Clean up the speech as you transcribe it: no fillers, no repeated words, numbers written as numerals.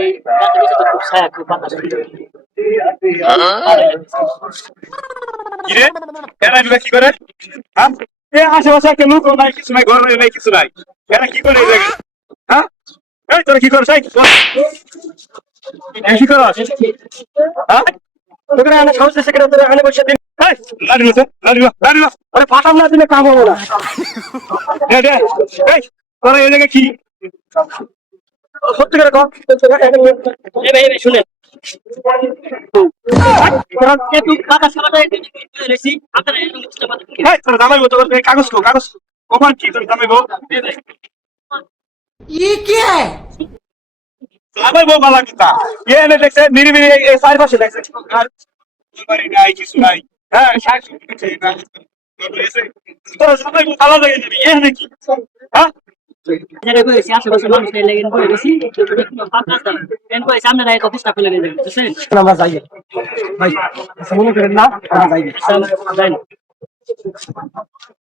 এই গাছে বসে তো খুব ছায়া, খুব বাতাস। কি রে এরা এগুলা কি করে? হ্যাঁ, এ আশেপাশে একটা লোক নাই, কিছু নাই, ঘর নাই, কিছু নাই, এরা কি করে এই জায়গায়? হ্যাঁ, এই তোরা কি করছ? এই কি করছ? হ্যাঁ, তোকে আনে সাহস দিছে কেন? তোরা আনে বসে দিন। এই লাড়ি লো, লাড়ি লো। আরে ফাটাম না দিলে কাম হবে না। এই দে, এই তোরা এই জায়গায় কি? সত্যি করে কর। এই ভাই শুনে, তোরা কে তুই বাতাস খাওয়াটা রেসি আপনারা এরকম বুঝতে পারেন কি? এই তোরা দামাই বলতে পারবে, কাগজ কো, কাগজ কমান কি তোর দামাই বল? ये क्या है? দামাই বল বালা কিতা এ এনে দেখছে নিরিবিলি এই চার পাশে দেখছে আর বাড়ি নাই, কিছু নাই। হ্যাঁ, শাক সবজি কিছু নাই। তোরা সবাই ভালো জায়গায় যাবি, এ নাকি? হ্যাঁ, যেটা কইছি আশেপাশে মানুষ নেই লেগে বলে গেছি, বাতাস দাও এন কইছি আমরা রায় অফিসটা খুলে দিয়ে দেবেন, বুঝছেন? আমরা যাই ভাই, মনে করেন না, আমরা যাই। যাই না।